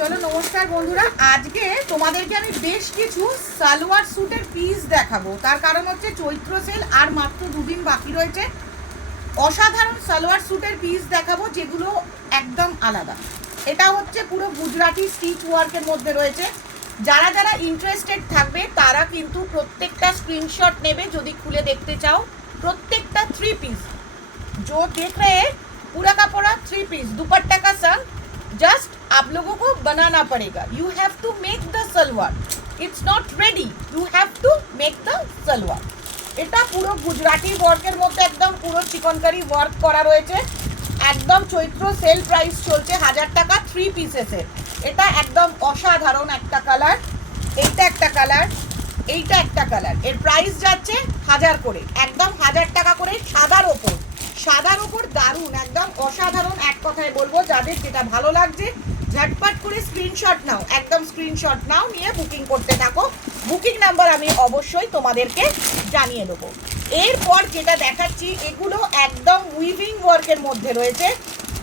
চলো নমস্কার বন্ধুরা, আজকে তোমাদেরকে আমি বেশ কিছু সালোয়ার স্যুটের পিস দেখাবো। তার কারণ হচ্ছে চৈত্র সেল আর মাত্র দুদিন বাকি রয়েছে। অসাধারণ সালোয়ার স্যুটের পিস দেখাবো যেগুলো একদম আলাদা। এটা হচ্ছে পুরো গুজরাটি স্টিচ ওয়ার্কের মধ্যে রয়েছে। যারা যারা ইন্টারেস্টেড থাকবে তারা কিন্তু প্রত্যেকটা স্ক্রিনশট নেবে যদি খুলে দেখতে চাও। প্রত্যেকটা 3 पीस जो देख रहे हैं पूरा का पूरा 3 पीस दुपट्टा का संग जस्ट आप लोगों को बनाना पड़ेगा। You have to make the salwar, it's not ready, you have to make the salwar. এটা পুরো গুজরাটি ওয়ার্কের মধ্যে একদম পুরো চিকনকারি ওয়ার্ক করা রয়েছে। একদম চৈত্র সেল প্রাইস চলছে 1000 টাকা 3 পিসেসের। এটা একদম অসাধারণ একটা কালার, এইটা একটা কালার, এইটা একটা কালার। এর প্রাইস যাচ্ছে 1000 করে, একদম 1000 টাকা করে। সাদার ওপর দারুণ, একদম অসাধারণ। এক কথায় বলবো, যাদের যেটা ভালো লাগছে ঝটপট করে স্ক্রিনশট নাও, একদম স্ক্রিনশট নাও, নিয়ে বুকিং করতে থাকো। বুকিং নাম্বার আমি অবশ্যই তোমাদেরকে জানিয়ে দেবো। এরপর যেটা দেখাচ্ছি এগুলো একদম উইভিং ওয়ার্কের মধ্যে রয়েছে,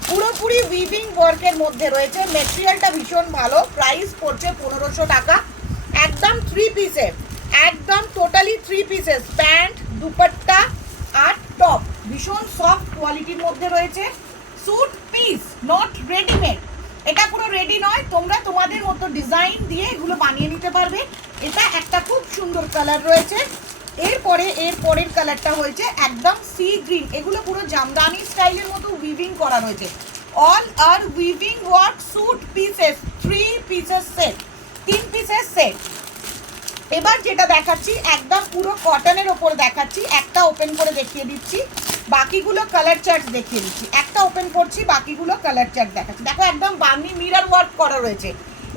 পুরোপুরি উইভিং ওয়ার্কের মধ্যে রয়েছে। মেটেরিয়ালটা ভীষণ ভালো, প্রাইস পড়ছে 1500 টাকা। একদম 3 পিসের, একদম টোটালি 3 পিসেস, প্যান্ট, দুপাট্টা আর টপ। ভীষণ সফট কোয়ালিটির মধ্যে রয়েছে। Suit piece, not readymade. এটা পুরো রেডি নয়, তোমরা তোমাদের মতো ডিজাইন দিয়ে এগুলো বানিয়ে নিতে পারবে। এটা একটা খুব সুন্দর কালার রয়েছে। এর পরের কালারটা হয়েছে একদম সি গ্রিন। এগুলো পুরো জামদানি স্টাইলের মতো উইভিং করা রয়েছে। All are weaving work suit pieces, 3 pieces set, 3 pieces set. এবার যেটা দেখাচ্ছি একদম পুরো কটনের ওপর দেখাচ্ছি। একটা ওপেন করে দেখিয়ে দিচ্ছি, বাকিগুলো কালার চার্ট দেখিয়ে দিচ্ছি। একটা ওপেন করছি, বাকিগুলো কালার চার্ট দেখাচ্ছি। দেখো একদম বামনি মিরর ওয়ার্ক করা রয়েছে।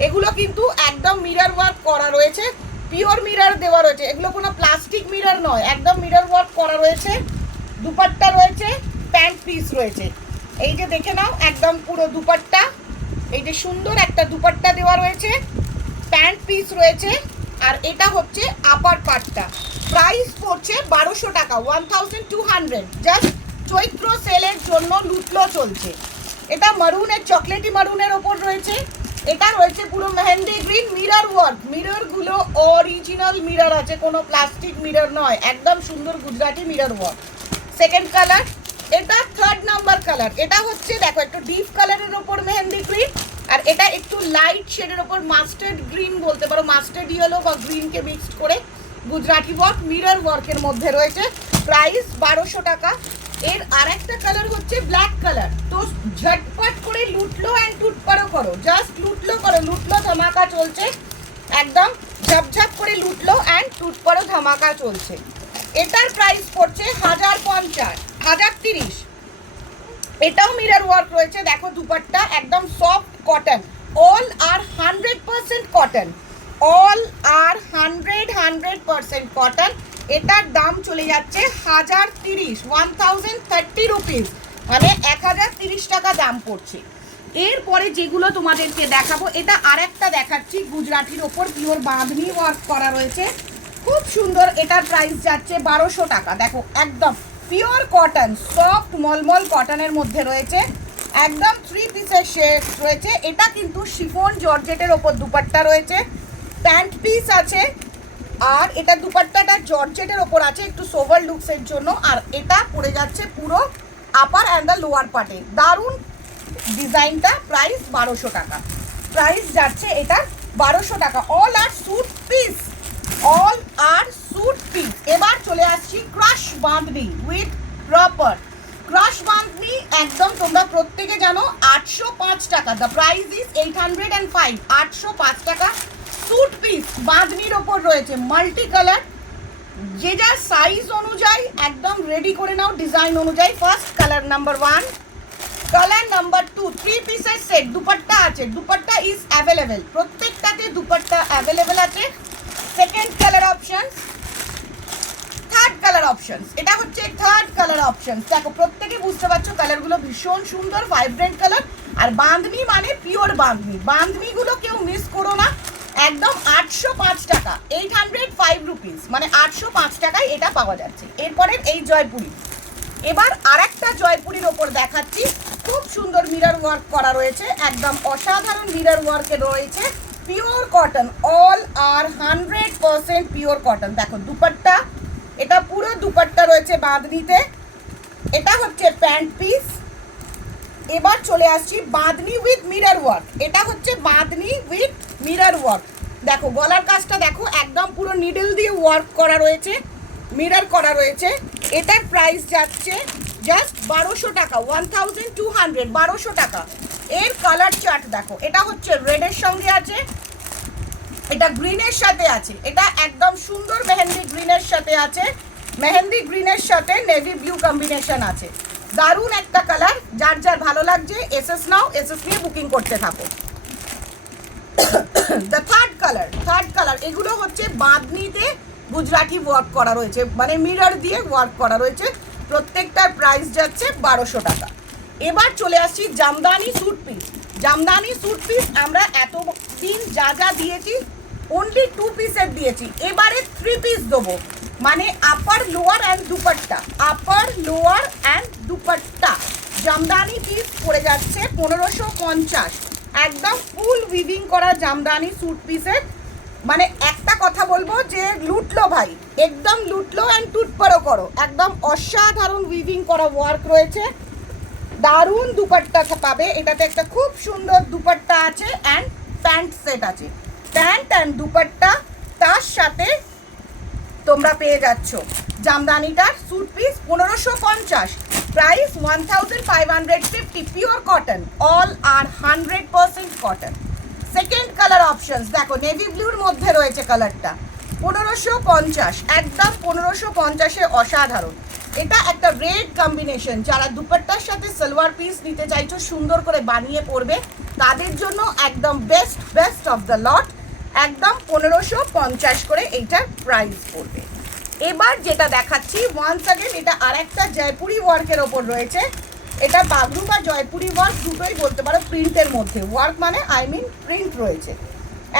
এগুলো কিন্তু একদম মিরর ওয়ার্ক করা রয়েছে, পিওর মিরর দেওয়া রয়েছে। এগুলো কোনো প্লাস্টিক মিরর নয়, একদম মিরর ওয়ার্ক করা রয়েছে। দুপাট্টা রয়েছে, প্যান্ট পিস রয়েছে। এই যে দেখে নাও, একদম পুরো দুপাট্টা, এই যে সুন্দর একটা দুপাট্টা দেওয়া রয়েছে, প্যান্ট পিস রয়েছে। আর এটা হচ্ছে আপার পার্টটা। প্রাইস পড়ছে 1200 টাকা, 1200। জাস্ট চৈত্র সেলের জন্য লুটলো চলছে। এটা মারুনের, চকলেটি মারুনের ওপর রয়েছে। এটা রয়েছে পুরো মেহেন্দি গ্রিন মিরর ওয়ার্ক। মিররগুলো অরিজিনাল মিরর আছে, কোনো প্লাস্টিক মিরর নয়, একদম সুন্দর Gujarati mirror work. Second colour, এটা 3rd নাম্বার কালার। এটা হচ্ছে দেখো একটু ডিপ কালারের ওপর মেহেন্দি গ্রিন, আর এটা একটু লাইট শেডের ওপর মাস্টার্ড গ্রিন বলতে পারো, মাস্টার্ড ইয়েলো বা গ্রিনকে মিক্সড করে গুজরাটি ওয়ার্ক মিরর ওয়ার্কের মধ্যে রয়েছে। প্রাইস 1200 টাকা। এর আরেকটা কালার হচ্ছে ব্ল্যাক কালার। তো ঝটপট করে লুটলো অ্যান্ড টুটপারো করো, জাস্ট লুটলো করো, লুটলো ধামাকা চলছে। একদম ঝপঝপ করে লুটলো অ্যান্ড টুটপারো ধামাকা চলছে। এটার প্রাইস পড়ছে 1030। এটাও মিরর ওয়ার্ক রয়েছে। দেখো দুপাট্টা একদম soft cotton, all are 100% cotton, all are 100% cotton. এটার দাম চলে যাচ্ছে 1030 রুপিস, মানে 1030 টাকা দাম পড়ছে। এরপরে যেগুলো তোমাদেরকে দেখাবো, এটা আরেকটা দেখাচ্ছি গুজরাটির ওপর পিওর বাঁধনি ওয়ার্ক করা রয়েছে, খুব সুন্দর। এটার প্রাইস যাচ্ছে 1200 টাকা। দেখো একদম পিওর কটন, সফট মলমল কটনের মধ্যে রয়েছে। একদম 3 পিসের শেড রয়েছে। এটা কিন্তু শিফন জর্জেটের ওপর দুপাট্টা রয়েছে, প্যান্ট পিস আছে। আর এটা দুপাট্টাটা জর্জেটের ওপর আছে একটু সোভার লুকসের জন্য। আর এটা পড়ে যাচ্ছে পুরো আপার অ্যান্ড দ্য লোয়ার পার্টে। দারুণ ডিজাইনটা। প্রাইস 1200 টাকা, প্রাইস যাচ্ছে এটা 1200 টাকা। All are suit piece, all are suit piece. এবার চলে আসছি crush bandhani with proper. Crush bandhani একদম তোমরা প্রত্যেকে জানো 805 টাকা। দ্য প্রাইস ইজ 805, 805 টাকা। স্যুট পিস বাঁধনির ওপর রয়েছে মাল্টি কালার, যে যা সাইজ অনুযায়ী একদম রেডি করে নাও ডিজাইন অনুযায়ী। First colour number 1, colour number 2, 3 পিসের সেট। দুপাট্টা আছে, দুপাট্টা ইজ অ্যাভেলেবেল, প্রত্যেকটাতে দুপাট্টা অ্যাভেলেবেল আছে। Second colour option, third colour option. এটা হচ্ছে থার্ড কালার অপশন। দেখো প্রত্যেকে বুঝতে পারছো কালারগুলো ভীষণ সুন্দর, ভাইব্রেন্ট কালার। আর বাঁধনি মানে পিওর বাঁধনি, বাঁধনিগুলো কেউ মিস করো না। একদম 805 টাকা, 805 রুপিস, মানে 805 টাকায় এটা পাওয়া যাচ্ছে। এরপরে এই জয়পুরি। এবার আরেকটা জয়পুরির ওপর দেখাচ্ছি, খুব সুন্দর মিরর ওয়ার্ক করা রয়েছে, একদম অসাধারণ মিরর ওয়ার্কে রয়েছে। Pure cotton, all are 100% pure cotton. দেখো দুপাট্টা, এটা পুরো দুপাট্টা রয়েছে বাঁধনিতে। এটা হচ্ছে প্যান্ট পিস। এবার চলে আসছি বাঁধনি উইথ মিরর ওয়ার্ক। এটা হচ্ছে বাঁধনি উইথ মিরর ওয়ার্ক। দেখো গলার কাজটা দেখো, একদম পুরো নিডল দিয়ে ওয়ার্ক করা রয়েছে, মিরর করা রয়েছে। এটার প্রাইস যাচ্ছে জাস্ট 1200 টাকা, 1200, 1200 টাকা। এর কালার চার্ট দেখো, এটা হচ্ছে রেডের সঙ্গে আছে, এটা গ্রিনের সাথে আছে, এটা একদম সুন্দর মেহেন্দি গ্রিনের সাথে আছে, মেহেন্দি গ্রিনের সাথে নেভি ব্লু কম্বিনেশন আছে। দারুণ একটা কালার, যার যার ভালো লাগছে এসএস নাও, এসএস নিয়ে বুকিং করতে থাকো। দ্য থার্ড কালার, এগুলো হচ্ছে বাঁধনিতে গুজরাটি ওয়ার্ক করা রয়েছে, মানে মিরর দিয়ে ওয়ার্ক করা রয়েছে। প্রত্যেকটার প্রাইস যাচ্ছে 1200 টাকা। এবার চলে আসছি jamdani suit piece. Jamdani suit piece আমরা এতদিন যা যা দিয়েছি অনলি 2 পিসের দিয়েছি, এবারে 3 পিস দেবো, মানে upper lower and dupatta, upper lower and dupatta. Jamdani piece পড়ে যাচ্ছে 1550, একদম ফুল উইভিং করা জামদানি স্যুট পিসের। মানে একটা কথা বলবো যে লুটলো ভাই, একদম লুটলো অ্যান্ড টুটপারো করো, একদম অসাধারণ উইভিং করা ওয়ার্ক রয়েছে। দারুণ দুপাট্টা পাবে, এটাতে একটা খুব সুন্দর দুপাট্টা আছে অ্যান্ড প্যান্ট সেট আছে। প্যান্ট অ্যান্ড দুপাট্টা, তার সাথে তোমরা পেয়ে যাচ্ছ জামদানিটার suit piece 1550, price 1550, pure cotton, all are 100% cotton. Second colour options দেখো, নেভি ব্লুর মধ্যে রয়েছে কালারটা, 1550, একদম 1550-এ অসাধারণ। এটা একটা রেড কম্বিনেশন, যারা দুপাট্টার সাথে সালোয়ার পিস নিতে চাইছো সুন্দর করে বানিয়ে পরবে, তাদের জন্য একদম বেস্ট অফ দ্য লট। একদম 1550 করে এইটার প্রাইস পড়বে। এবার যেটা দেখাচ্ছি ওয়ান্স अगेन, এটা আরেকটা জয়পুরি ওয়ার্কের ওপর রয়েছে। এটা বাগরু বা জয়পুরি ওয়ার্ক দুটোই বলতে পারো, প্রিন্টের মধ্যে ওয়ার্ক মানে প্রিন্ট রয়েছে।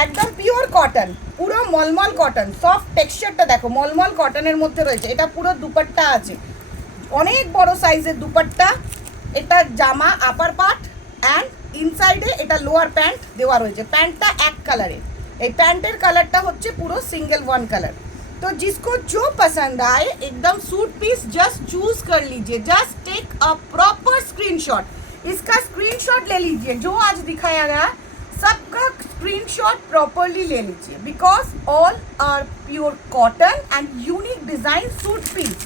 একদম পিওর কটন, পুরো মলমল কটন, সফট টেক্সচারটা দেখো, মলমল কটনের মধ্যে রয়েছে। এটা পুরো দুপাট্টা আছে, অনেক বড় সাইজের দুপাট্টা। এটা জামা আপার পার্ট অ্যান্ড ইনসাইডে এটা লোয়ার প্যান্ট দেওয়া রয়েছে। প্যান্টটা এক কালারে, এই প্যান্টের কালারটা হচ্ছে পুরো सिंगल 1 कलर। तो जिसको जो पसंद आए एकदम सूट पीस जस्ट चूज कर लीजिए, just take a proper screenshot, इसका स्क्रीनशॉट ले लीजिए। जो आज दिखाया गया सबका स्क्रीनशॉट प्रॉपरली ले लीजिए, because all are pure cotton and unique design suit piece,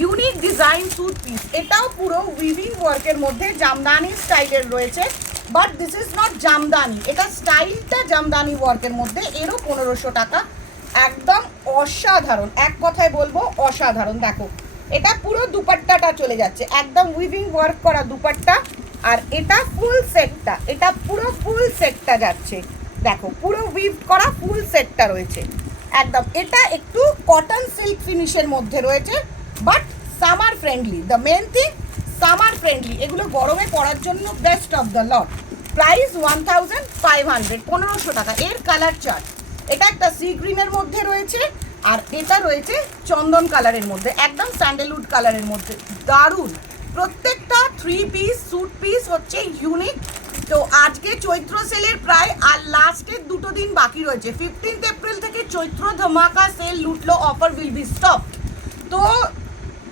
unique design suit piece. এটাও পুরো উইভিং ওয়ার্কের মধ্যে জামদানি স্টাইলের রয়েছে, but this is not jamdani, এটা স্টাইলটা জামদানি ওয়ার্কের মধ্যে। এরও 1500 টাকা, একদম অসাধারণ, এক কথায় বলবো অসাধারণ। দেখো এটা পুরো দুপাট্টাটা চলে যাচ্ছে, একদম উইভিং ওয়ার্ক করা দুপাট্টা। আর এটা ফুল সেটটা, এটা পুরো ফুল সেটটা যাচ্ছে, দেখো পুরো উইভ করা ফুল সেটটা রয়েছে একদম। এটা একটু কটন সিল্ক ফিনিশের মধ্যে রয়েছে, but summer friendly, the main thing summer friendly, এগুলো গরমে পরার জন্য best of the lot. Price 1500, 1500 টাকা। এর কালার চার্ট, এটা একটা সি গ্রিনের মধ্যে রয়েছে, আর এটা রয়েছে চন্দন কালারের মধ্যে, একদম স্যান্ডেলউড কালারের মধ্যে। দারুণ, প্রত্যেকটা 3 পিস স্যুট পিস হচ্ছে ইউনিক। তো আজকে চৈত্র সেলের প্রায় আর লাস্টের 2 দিন বাকি রয়েছে। 15 এপ্রিল থেকে চৈত্র ধামাকা সেল লুটলো অফার উইল বি স্টপ। তো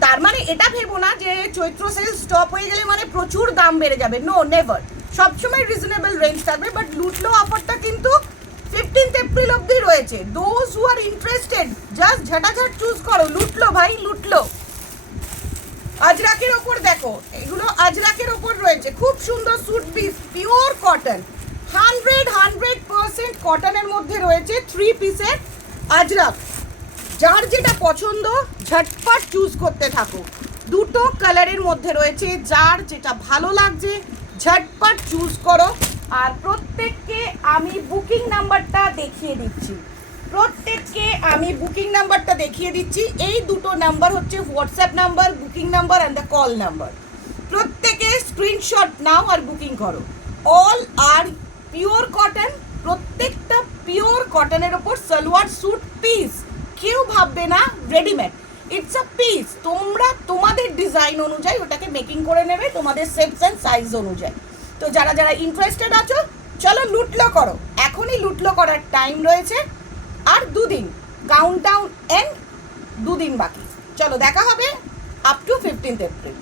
তার মানে এটা ভেবো না যে চৈত্র সেল স্টপ হয়ে গেলে মানে প্রচুর দাম বেড়ে যাবে, নো নেভার, সবসময় রিজনেবল রেঞ্জ থাকবে। বাট লুটলো অফারটা কিন্তু 15 এপ্রিল অবধি রয়েছে। Those who are interested just ঝটাঝট চুজ করো, লুটলো ভাই লুটলো। আজরাকের ওপর দেখো, এগুলো আজরাকের ওপর রয়েছে, খুব সুন্দর স্যুট পিস, পিওর কটন, 100% কটনের মধ্যে রয়েছে 3 পিসের আজরাক। যার যেটা পছন্দ ঝটপট চুজ করতে থাকো, দুটো কালারের মধ্যে রয়েছে, যার যেটা ভালো লাগছে ঝটপট চুজ করো। আর প্রত্যেককে আমি বুকিং নাম্বারটা দেখিয়ে দিচ্ছি, এই দুটো নাম্বার হচ্ছে WhatsApp number, booking number and the call number. প্রত্যেকে স্ক্রিনশট নাও আর বুকিং করো। অল আর পিওর কটন, প্রত্যেকটা পিওর কটনের ওপর সালোয়ার স্যুট পিস, কেউ ভাববে না রেডিমেড। ইটস আ পিস, তোমরা তোমাদের ডিজাইন অনুযায়ী ওটাকে মেকিং করে নেবে, তোমাদের শেপস অ্যান্ড সাইজ অনুযায়ী। তো যারা যারা ইন্টারেস্টেড আছো চলো লুটলো করো, এখনই লুটলো করার টাইম রয়েছে। আর 2 দিন কাউন্টডাউন এন্ড, 2 দিন বাকি। চলো দেখা হবে আপ টু 15th এপ্রিল।